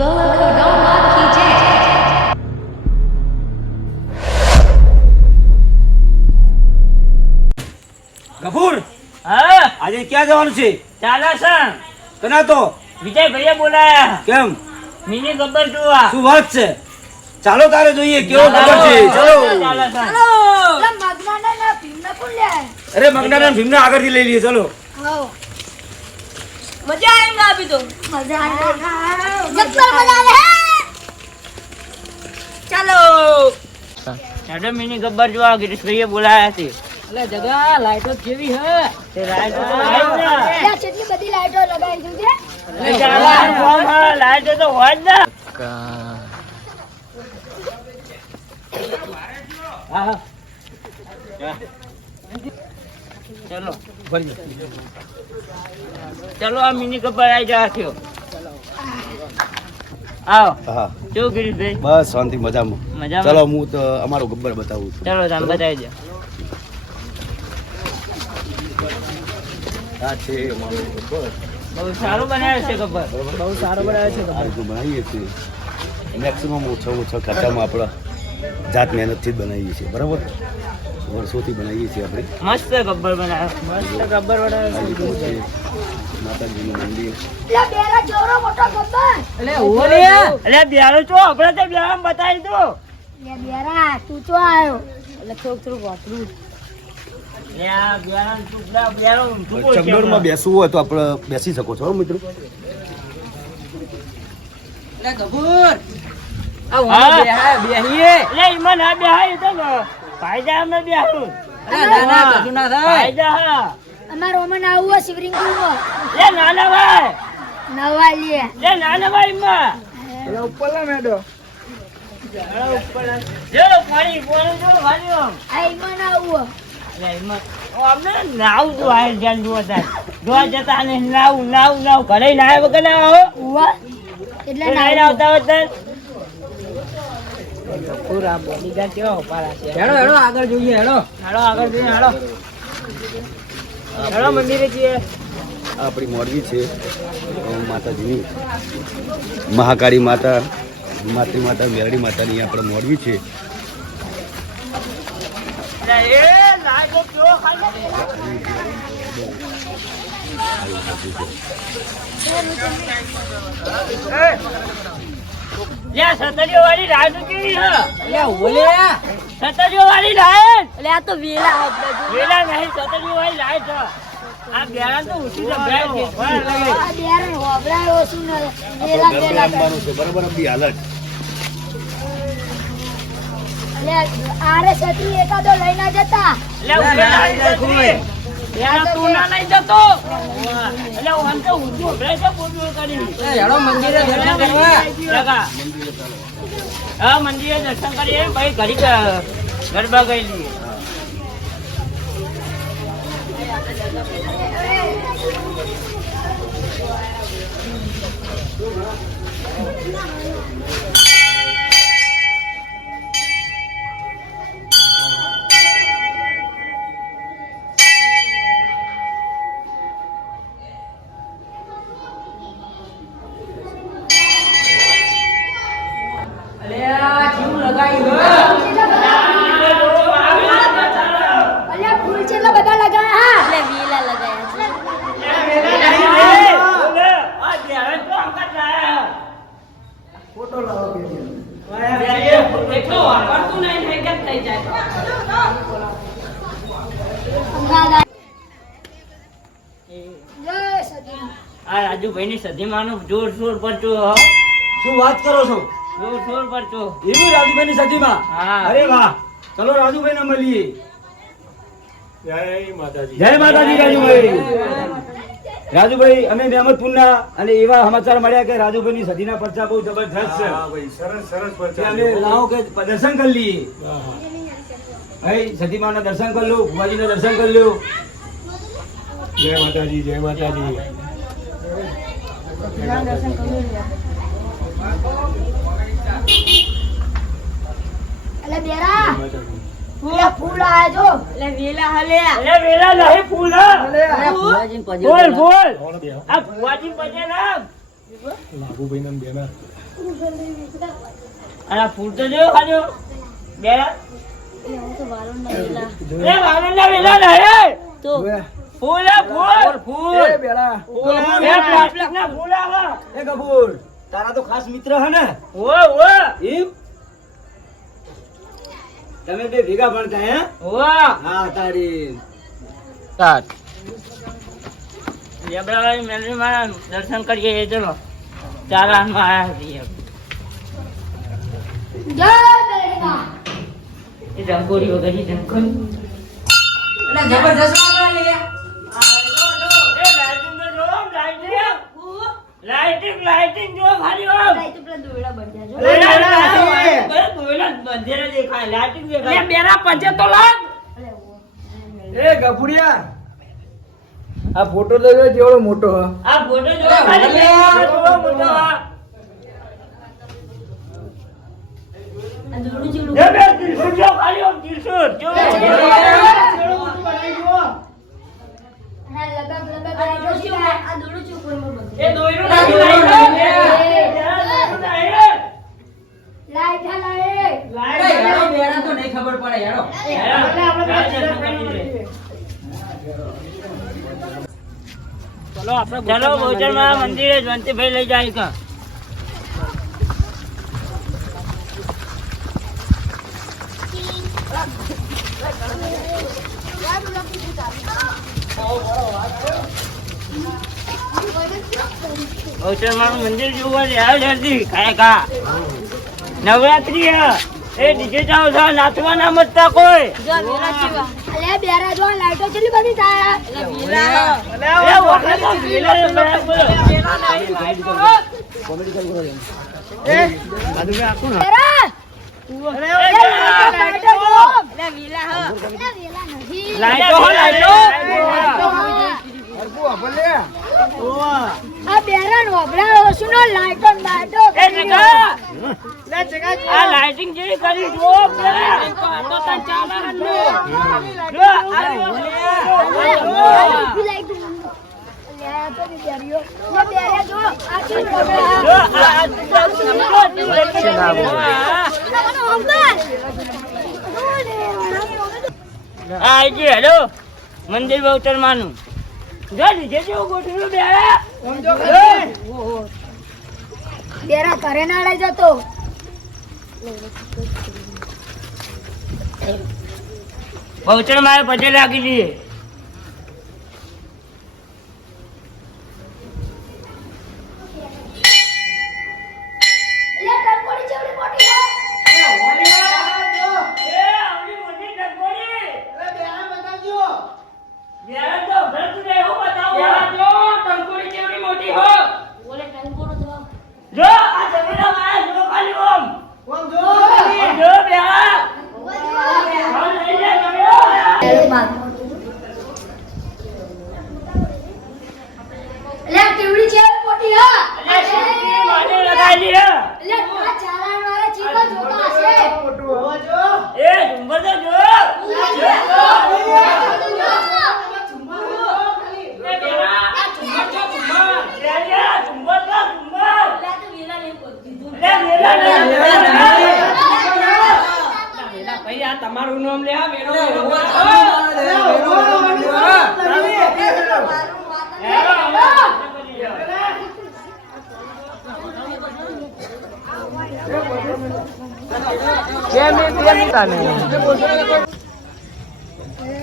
ગફુર, હા આજે ક્યાં જવાનું છે? ચાલે છે. કના તો વિજય ભૈયા બોલાયા. કેમ? મિની ગબ્બર જોવા. શું વાત છે? ચાલો તારે જોઈએ કેવો ગબ્બર છે. ચલો. ચાલે છે. અરે મગનાના ભીમને આગળથી લઈ લઈએ. ચલો. મજા આવી ના આપી તો ચાલો હેડો મિની ગબ્બર જોવા ગિરીશ ભૈયા બોલાયા છે. એટલે જગા લાઈટો કેવી હે તે લાઈટો તો હોય જ ને. કેટલી બધી લાઈટો લગાવી છે એટલે ચાલવાનું કામ હા, લાઈટો તો હોય જ ને. હા. ચલો ચલો આ મિની ગબ્બર આવી જા થયો. આવો હા, જો ગિરીશભાઈ બસ શાંતિ મજામાં. મજામાં? ચલો હું તો અમારો ગબ્બર બતાવું છું. ચલો તમે બતાવી દો. આ છે અમારો ગબ્બર. બહુ સારું બનાવ્યું છે ગબ્બર. બહુ સારો બનાવે છે આ રીતનું બનાવીએ છીએ. મેક્સિમમ ઓછા ખર્ચામાં આપણે જાત મહેનતથી જ બનાવીએ છીએ. બરાબર, વર્ષોથી બનાવીએ છીએ આપણે. મસ્ત ગબ્બર બનાવ્યો. મસ્ત ગબ્બર બનાવ્યો. આ રીતનું છે માતાજીનું મંદિર. બેરા ચોરો મોટો ગબ્બર એટલે ઓલે એટલે બિહારો છો આપણે તો બિહારમાં બતાવી દો. લે બેરા તું તો આવ્યો એટલે થોડું વાપરું ચકડોળમાં બેસવું હોય તો આપણે બેસી શકો છો મિત્રો. એટલે ગભુર આ હા. ઓલે બેહીએ એટલે ઈમાં ના બેહાય તો ફાયદા અમે બેહારું. ના ના કશું ના થાય ફાયદા હા. અમાર ઓમન આવું હોય શિવરિંગ માં લે નાના ભાઈ નવા લે લે નાના ભાઈ માં એટલે ઉપર લા મેડો જો પાણી બોલે જો વાલ્યો. આ ઈમન આવું એટલે ઈમાં અમને નાવ જો આય ધ્યાન જોવા જતા ને નાવ ઘરે નાય વગર ના આવો. હોય એટલે નાઈ ના આવતા હોત ને. પૂરા બોડીગાર્ડ કેવા ઉપાડા છે હેડો હેડો આગળ જોઈએ હેડો હાલો આગળ જઈએ હાલો. હાલો મંદિરે જઈએ. આ આપણી મોરબી છે માતાજીની મહાકાળી માતા, માતૃ માતા, મેરડી માતાની આપણે મોરબી છે. એ લાગે જો ખાલી યા સતરીઓ વાળી રાજુ કેવી હ? એટલે ઓલે સતરીઓ વાળી લાઈટ. એટલે આ તો વેલા વેલા નહીં સતરીઓ વાળી લાઈટ હ. આ બેરા તો ઉઠી તો બેર છે. આ બેરા હોબળાય ઓછું ન વેલા ગરબે વેલા રમવાનું છે. બરાબર, આપણી હાલત એટલે આરે છત્રી એકાદો લઈને જતા એટલે ઉભેલા સતરી. બેરા તું ના લઈ જતો. એટલે હું તો ઊંધું ઉભરે છે બોલ કરી. હેડો મંદિરે દર્શન કરવા જગા. હા મંદિરે દર્શન કરીએ ભાઈ ઘડી ગરબા ગઈ લઈએ. અલ્યા ફૂલ કેટલા બધા લગાયા હા એટલે વેલા લગાયા જય સતી આ રાજુભાઈ ની સધીમાનું જોર પરચો શું વાત કરો છો? જોર પરચો. એવી રાજુભાઈની સદીમાં? હા. અરે વાહ, ચલો રાજુભાઈ ને મળીએ. જય માતાજી રાજુભાઈ. રાજુભાઈ, અમે મહેમદપુરના અને એવા સમાચાર મળ્યા કે રાજુભાઈ ની સદીના પરચા બહુ જબરજસ્ત છે. કે અમે લાવો કે દર્શન કરી લઈએ. ભાઈ સતીમાના દર્શન કરી લો, ભુવાજીના દર્શન કરી લો. જય માતાજી, જય માતાજી. અલે બેરા ફૂલા ફૂલ આયા જો એટલે વેલા હલ્યા અરે વેલા નહીં ફૂલ હા. ભુવાજીને પજે બોલ બોલ. કોણ બે? આ ભુવાજી પજે ના. લાભુભાઈ ના બેના અને આ ફૂલ તો જો ખાજો બેરા લે વારંડા વેલા નહીં તો ફૂલ હે ફૂલ ફૂલ એ બેડા એ પ્લાસ્ટિક ના ફૂલ આવે એ કપૂર તારા તો ખાસ મિત્ર હે ને ઓ એમ તમે બે ભેગા ભણતા હે હા તારી સાત લેબરાવાળી મેલરીમાં દર્શન કરીએ ચલો ચારામાં આવ્યા છીએ જય બેટા એ રંગોળી વગરની ઝંખન જબરજસ્ત વાગવા લે લાઇટિંગ જો ખાલી આમ તો પેલા દોરડા બંધ્યા જો બંધેરા દેખાય લાઇટિંગ લે દેખાય બેરા પંચે તો લાગ એ ગફુડિયા આ ફોટો તો જો જેવડો મોટો હ આ ફોટો જો ખાલી કેવો મોટો આ દોરડું જેવડું બે બે ત્રિશુળ જો ખાલી આમ ત્રિશુળ જો અને લબક લાઈટો છે આ દોરડું ચોકરમાં બંધ એ દોયરો નાખી લાઈટ લાઈટ લાઈટ હેડો બેરા તો નહીં ખબર પડે હેડો ચલો બહુચરમાં મંદિરે જવંતીભાઈ લઈ જાય કા બહુચરમાં મંદિર જોવા આવ્યો જલ્દી કાય કા નવરાત્રી એ ડીજે ચાવ છે નાચવાના મતતા કોઈ જો વેલા ચીવા અલે બેરા જો લાઈટો કેટલી બધી થાય એ વખત તો વેલા બરાબર કોમેડી ચાલુ કરો બેરા લાઈટો જો લે વેલા હ વેલા નથી લાઈટો હો લાઈટો હરકુ આપલે આ બેરા નો ઓબળા સુનો લાઈટો લાઈટો એ જગા આ લાઇટિંગ જેવી કરી જો તો તન ચાલવાનું જો આ જે હેલો મંદિર બહુચર માનું જો લીજે જેવું ગોઠવ્યું બેરા ઘરે ના લઈ જતો બહુચર મારે પટેલ લાગી દઈએ જો આ જમીના માં જો ખાલી ઓમ જો બેરા લઈ લે જમીનો લે કેવડી છે મોટી હા માને લગાઈ લે લે આ ચાલાણ વાળા ચીકો જોતા હશે એ ઝુંબર તો જો ભાઈ આ તમારું નામ લે આ વેરો કેમ એ તને